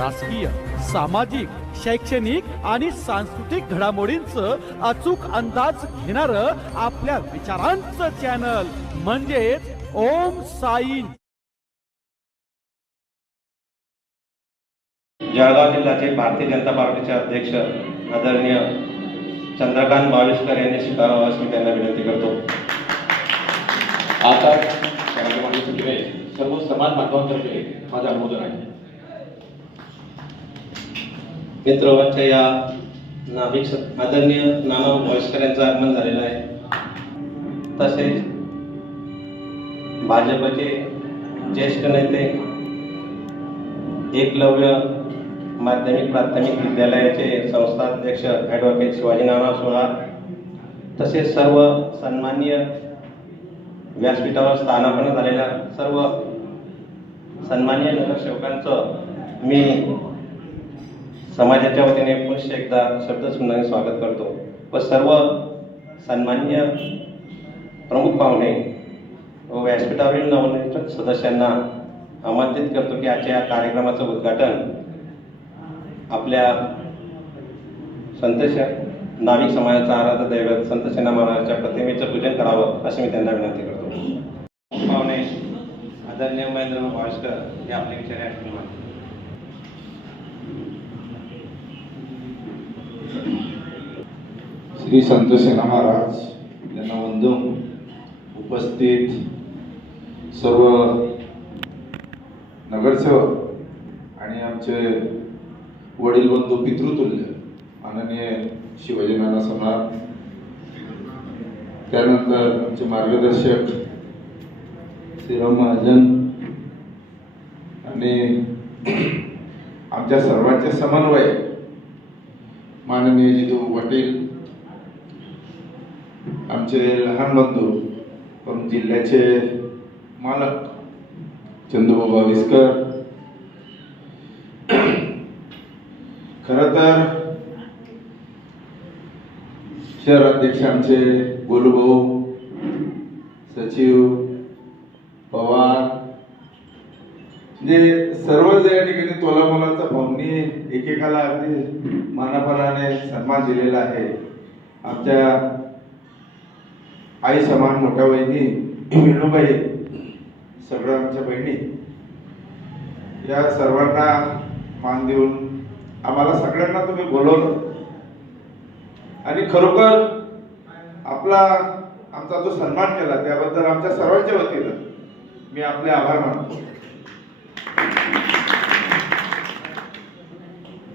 राजकीय, सामाजिक, शैक्षणिक आणि सांस्कृतिक घडामोडींचं अचूक अंदाज घेणारं आपल्या विचारांचं चॅनल म्हणजेच ओम साई. जळगाव जिल्ह्याचे भारतीय जनता पार्टीचे अध्यक्ष आदरणीय चंद्रकांत बाविस्कर यांनी स्वीकारावा अशी मी त्यांना विनंती करतो. आता कार्यक्रमाचे सर्व समाज बांधवांतर्फे माझा अनुमोदन आहे. मित्रवाच्या या नाभिक आदरणीय नाना बाविस्कर यांचं आगमन झालेलं आहे. तसेच भाजपचे ज्येष्ठ नेते एकलव्य माध्यमिक प्राथमिक विद्यालयाचे संस्थाध्यक्ष ॲडव्होकेट शिवाजी नाना सोनार, तसेच सर्व सन्माननीय व्यासपीठावर स्थानापन्न झालेल्या सर्व सन्माननीय नगरसेवकांचं मी समाजाच्या वतीने पुन्हा एकदा शब्दसुमनाने स्वागत करतो व सर्व सन्माननीय प्रमुख पाहुणे व व्यासपीठावरील नवनियुक्त सदस्यांना आमंत्रित करतो की आजच्या या कार्यक्रमाचं उद्घाटन आपल्या संत नाविक समाजाचा आराध्य दैवत संत सेना महाराजांच्या प्रतिमेचं पूजन करावं अशी मी त्यांना विनंती करतो. पाहुणे आदरणीय महेंद्र बाविस्कर हे आपले विचार या ठिकाणी मांडतील. श्री संत सेना महाराज यांना वंदन. उपस्थित सर्व नगरसेवक आणि आमचे वडील बंधू पितृतुल्य माननीय शिवाजी नाना सोनार, त्यानंतर आमचे मार्गदर्शक श्रीराम महाजन आणि आमच्या सर्वांचे समन्वय माननीय जितू पाटील, आमचे लहान बंधू पण जिल्ह्याचे मालक चंदूभाऊ बाविस्कर, खरं तर शहराध्यक्ष आमचे गोलूभाऊ, सचिव पवार, म्हणजे सर्वच या ठिकाणी तोलामोलाचा भावनी एकेकाला अगदी मानापणाने सन्मान दिलेला आहे. आमच्या आई समान मोठ्या बहिणी विणूबाई, सगळं आमच्या बहिणी, या सर्वांना मान देऊन आम्हाला सगळ्यांना तुम्ही बोलवलं आणि खरोखर आमचा जो सन्मान केला त्याबद्दल आमच्या सर्वांच्या वतीनं मी आपले आभार मानतो.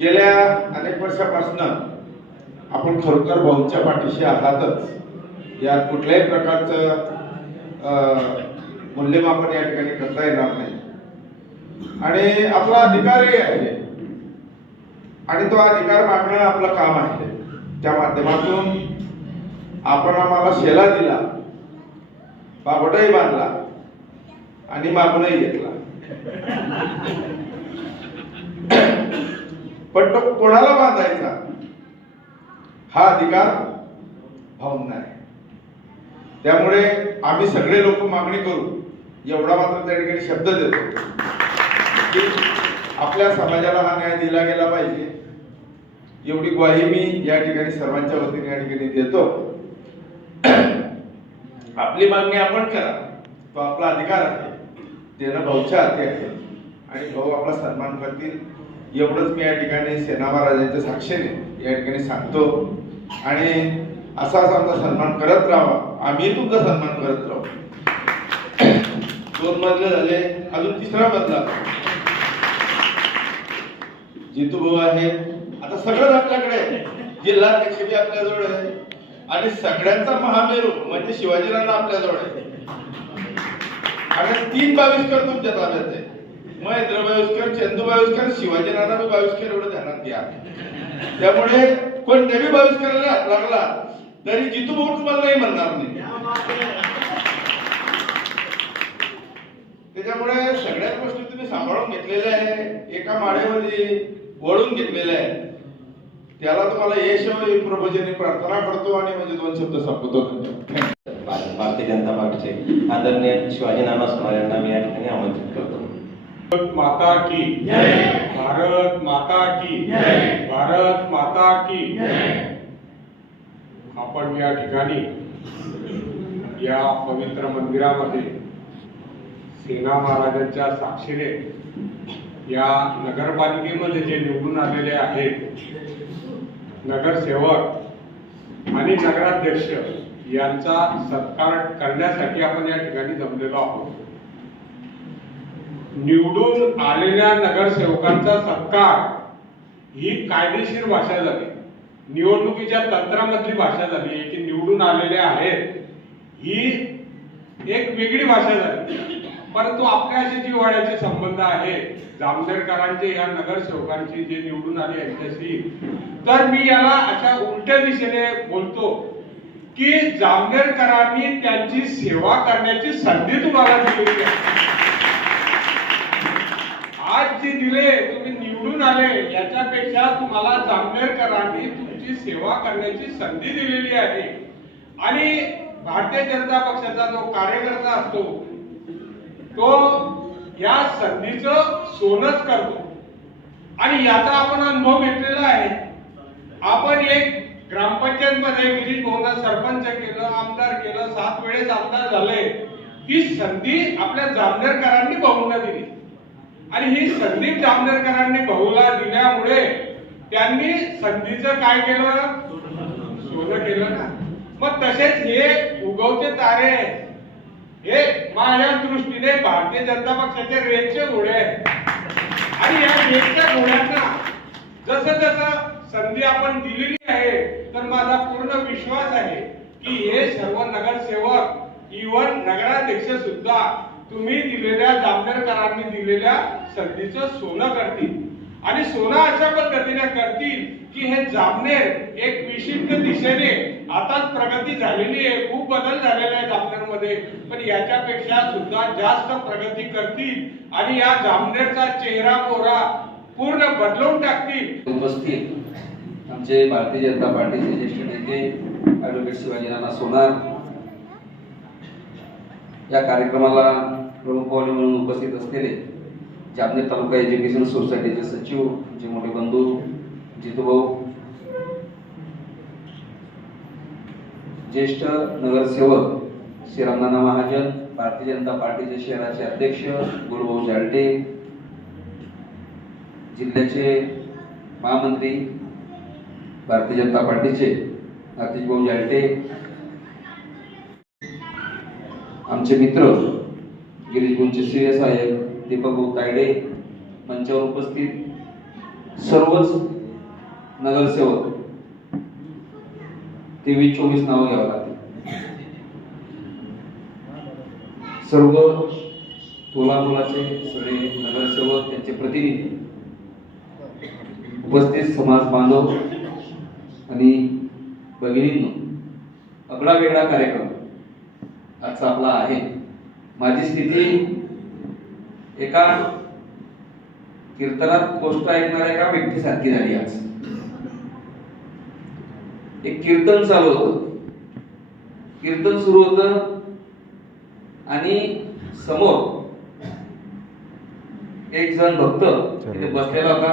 गेल्या अनेक वर्षापासून आपण खरोखर भाऊंच्या पाठीशी आहातच, यात कुठल्याही प्रकारचं मूल्यमापन या ठिकाणी करता येणार नाही आणि आपला अधिकारही आहे आणि तो अधिकार मागणं आपलं काम आहे. त्या माध्यमातून आपण आम्हाला शेला दिला, बाबडही बांधला आणि मागूनही घेतला, पण तो कोणाला बांधायचा हा अधिकार भाऊंना आहे. त्यामुळे आम्ही सगळे लोक मागणी करू, एवढा मात्र त्या ठिकाणी शब्द देतो की आपल्या समाजाला हा न्याय दिला गेला पाहिजे, एवढी ग्वाही मी या ठिकाणी सर्वांच्या वतीने या ठिकाणी देतो. आपली मागणी आपण करा, तो आपला अधिकार आहे, देणं भाऊच्या हाती आहे आणि भाऊ आपला सन्मान करतील एवढंच मी या ठिकाणी सेना महाराजांच्या साक्षीने या ठिकाणी सांगतो. आणि असाच आमचा सन्मान करत राहा, आम्ही तुमचा सन्मान करत राहू. 2 मजले झाले, अजून 3रा मजला जितू भाऊ आहे. आता सगळं आपल्याकडे, जिल्हाध्यक्ष बी आपल्याजवळ आहे आणि सगळ्यांचा महामेरू म्हणजे शिवाजीराव आपल्याजवळ आहे आणि 3 बाविस्कर तुमच्या ताब्यात आहे. महेंद्र बाविस्कर, चंदू बाविस्कर, शिवाजी नाना बाविस्कर, एवढं ध्यानात घ्या. त्यामुळे कोणत्या बी बाविस्कराला हात लागला तरी जितू भाऊ तुम्हाला नाही म्हणणार नाही. त्याच्यामुळे सगळ्याच गोष्टी तुम्ही सांभाळून घेतलेल्या आहे, एका माळेमध्ये वळून घेतलेल्या आहे. त्याला तुम्हाला यश प्रभूजींनी प्रार्थना करतो आणि म्हणजे 2 शब्द संपवतो. भारतीय जनता पार्टीचे आदरणीय शिवाजी नाना सोनार यांना मी या ठिकाणी आमंत्रित करतो. भारत माता की भारत माता की भारत माता की आपण या ठिकाणी या पवित्र मंदिरामध्ये सेना महाराजांच्या साक्षीने या नगरपालिकेमध्ये जे निवडून आलेले आहेत नगरसेवक आणि नगराध्यक्ष यांचा सत्कार करण्यासाठी आपण या ठिकाणी जमलेलो आहोत. निवडून आलेल्या नगरसेवकांचा सत्कार ही कायदेशीर भाषा झाली, निवडणुकीच्या तंत्रामधली भाषा झाली आहे की निवडून आलेले आहेत ही एक वेगळी भाषा झाली. परंतु आपल्याशी जिव्हाळ्याचे संबंध आहेत जामनेरकरांचे या नगरसेवकांची जे निवडून आले यांच्याशी, तर मी याला अशा उलट्या दिशेने बोलतो की जामनेरकरांनी त्यांची सेवा करण्याची संधी तुम्हाला दिलेली आहे. आज जे दिले तुम्ही निवडून आले याच्यापेक्षा तुम्हाला जामनेरकरांनी तुमची सेवा करण्याची संधी दिलेली आहे. आणि भारतीय जनता पक्षाचा जो कार्यकर्ता असतो तो या संधीचं सोनच करतो आणि याचा आपण अनुभव घेतलेला आहे. आपण एक ग्रामपंचायत मध्ये गिरीश भाऊंना सरपंच केलं, आमदार केलं, 7 वेळेस आमदार झाले. ही संधी आपल्या जामनेरकरांनी भाऊंना दिली आणि ही संधी जामनेरकरांनी भाऊला दिल्यामुळे त्यांनी संधीचं काय केलं, सोनं केलं ना. मग तसेच हे उगवते तारे हे माझ्या दृष्टीने भारतीय जनता पक्षाचे रेतचे घोडे आहेत आणि या रेतच्या घोड्यांना जसं जसं संधी आपण दिलेली आहे तर माझा पूर्ण विश्वास आहे की हे सर्व नगरसेवक इव्हन नगराध्यक्ष सुद्धा तुम्ही दिलेल्या जामनेरकरांनी दिलेल्या संधीचं सोनं करतील आणि सोनं अशा पद्धतीने करतील की हे जामनेर एक विशिष्ट दिशेने आताच प्रगती झालेली आहे, खूप बदल झालेला आहे जामनेरमध्ये, पण याच्यापेक्षा सुद्धा जास्त प्रगती करतील आणि या जामनेरचा चेहरा मोहरा पूर्ण बदलून टाकतील. उपस्थित आमचे भारतीय जनता पार्टीचे ज्येष्ठ नेते ॲडव्होकेट शिवाजीनाना सोनार या कार्यक्रमाला प्रमुख पाहुणे म्हणून उपस्थित असलेले जामनेर तालुका एज्युकेशन सोसायटीचे सचिव आमचे मोठे बंधू जितूभाऊ, ज्येष्ठ नगरसेवक श्री रामनाना महाजन, भारतीय जनता पार्टीचे शहराचे अध्यक्ष गुरुभाऊ जालटे, जिल्ह्याचे महामंत्री भारतीय जनता पार्टीचे आतिश भाऊ जालटे, आमचे मित्र गिरीश भाऊंचे श्रेय साहेब, दीपक भाऊ तायडे, मंचावर उपस्थित सर्वच नगरसेवक 23-24 नाव घ्यावं लागतील. सर्व टोला-टोलाचे सगळे नगरसेवक त्यांचे प्रतिनिधी, उपस्थित समाज बांधव आणि भगिनींनो, आगळा वेगळा कार्यक्रम आजचा आपला आहे. माझी स्थिती एका कीर्तनात गोष्ट ऐकणाऱ्या एका व्यक्तीसारखी झाली. आज एक कीर्तन चालू होतं, कीर्तन सुरू होतं आणि समोर एक जण भक्त तिथे बसलेला होता.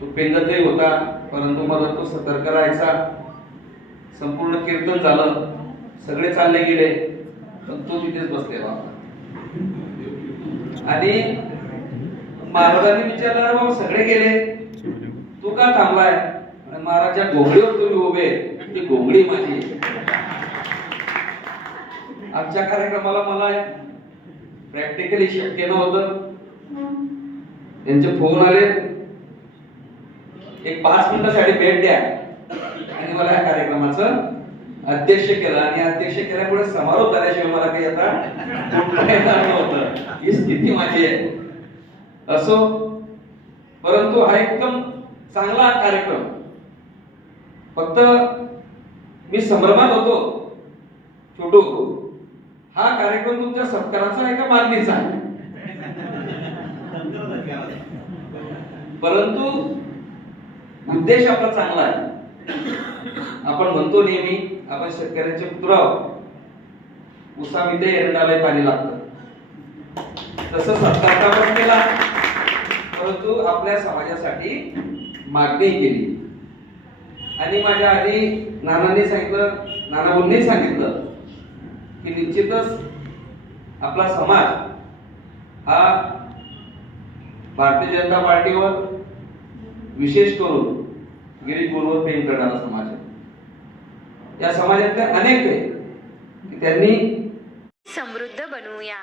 तो पेंगतही होता परंतु मला तो सतर्क राहायचा. संपूर्ण कीर्तन झालं, सगळे चालले गेले पण तो तिथेच बसलेला होता. आणि महाराजांनी विचारलं, बाबा सगळे गेले तू का थांबलाय? आणि महाराज, ज्या घोंगडीवर तुम्ही उभे ती घोंगडी माझी आहे. आजच्या कार्यक्रमाला मला प्रॅक्टिकली शक्य नव्हतं. त्यांचे फोन आले, एक 5 मिनिटासाठी भेट द्या आणि मला या कार्यक्रमाचं अध्यक्ष केलं आणि अध्यक्ष केल्यामुळे समारोप झाल्याशिवाय मला काही आता येणार नव्हतं. ही स्थिती माझी आहे. असो, परंतु हा एकदम चांगला कार्यक्रम. फक्त मी संभ्रमात होतो छोटू, हा कार्यक्रम तुमच्या सत्काराचा आहे का मागणीचा आहे? परंतु उद्देश आपला चांगला आहे. आपण म्हणतो नेहमी आपण शेतकऱ्यांचे पुत्र आहोत, उसामध्ये एरंडाला पाणी लागतं. तसं सत्कारचा पण केला, परंतु आपल्या समाजासाठी मागणी केली. आणि माझ्या आधी नानांनी सांगितलं, नानाभाऊंनी सांगितलं की निश्चितच आपला समाज हा भारतीय जनता पार्टीवर विशेष करून गिरीश गुरुवर प्रेम करणारा समाज आहे. या समाजातले अनेक आहे की त्यांनी समृद्ध बनवूया.